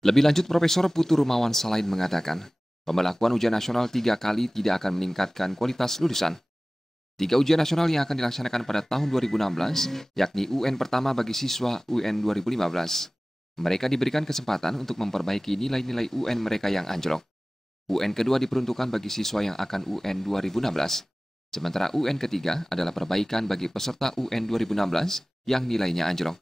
Lebih lanjut, Profesor Putu Rumawan Salain mengatakan, pembelakuan ujian nasional 3 kali tidak akan meningkatkan kualitas lulusan. 3 ujian nasional yang akan dilaksanakan pada tahun 2016, yakni UN pertama bagi siswa UN 2015. Mereka diberikan kesempatan untuk memperbaiki nilai-nilai UN mereka yang anjlok. UN kedua diperuntukkan bagi siswa yang akan UN 2016. Sementara UN ketiga adalah perbaikan bagi peserta UN 2016 yang nilainya anjlok.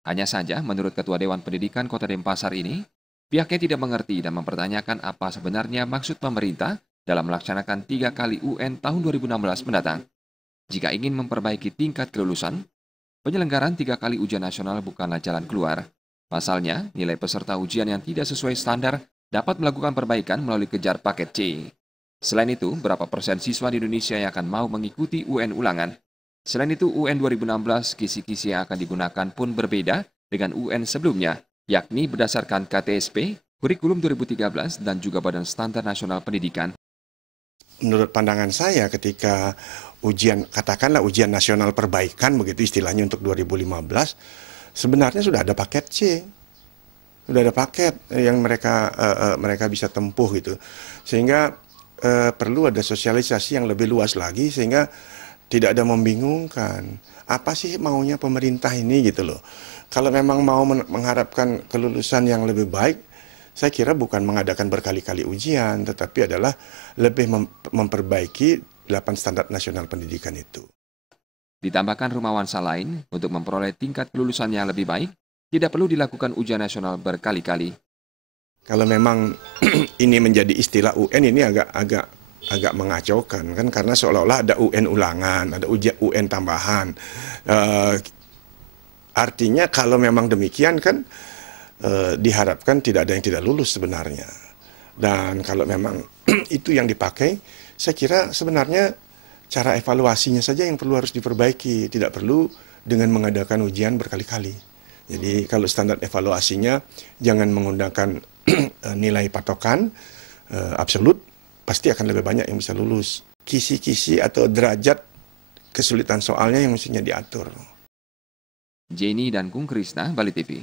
Hanya saja, menurut Ketua Dewan Pendidikan Kota Denpasar ini, pihaknya tidak mengerti dan mempertanyakan apa sebenarnya maksud pemerintah dalam melaksanakan 3 kali UN tahun 2016 mendatang. Jika ingin memperbaiki tingkat kelulusan, penyelenggaraan 3 kali ujian nasional bukanlah jalan keluar. Pasalnya, nilai peserta ujian yang tidak sesuai standar dapat melakukan perbaikan melalui kejar paket C. Selain itu, berapa persen siswa di Indonesia yang akan mau mengikuti UN ulangan? Selain itu, UN 2016 kisi-kisi yang akan digunakan pun berbeda dengan UN sebelumnya, yakni berdasarkan KTSP, Kurikulum 2013, dan juga Badan Standar Nasional Pendidikan. Menurut pandangan saya ketika ujian, katakanlah ujian nasional perbaikan, begitu istilahnya untuk 2015, sebenarnya sudah ada paket C. Sudah ada paket yang mereka bisa tempuh gitu. Sehingga perlu ada sosialisasi yang lebih luas lagi sehingga tidak ada membingungkan. Apa sih maunya pemerintah ini gitu loh. Kalau memang mau mengharapkan kelulusan yang lebih baik, saya kira bukan mengadakan berkali-kali ujian, tetapi adalah lebih memperbaiki 8 standar nasional pendidikan itu. Ditambahkan Rumawan Salain, untuk memperoleh tingkat kelulusan yang lebih baik, tidak perlu dilakukan ujian nasional berkali-kali. Kalau memang ini menjadi istilah UN, ini agak mengacaukan kan, karena seolah-olah ada UN ulangan, ada ujian UN tambahan. Artinya kalau memang demikian kan diharapkan tidak ada yang tidak lulus sebenarnya. Dan kalau memang itu yang dipakai, saya kira sebenarnya cara evaluasinya saja yang harus diperbaiki, tidak perlu dengan mengadakan ujian berkali-kali. Jadi kalau standar evaluasinya jangan menggunakan nilai patokan absolut, pasti akan lebih banyak yang bisa lulus. Kisi-kisi atau derajat kesulitan soalnya yang mestinya diatur. Jenny dan Kung Krisna, Bali TV.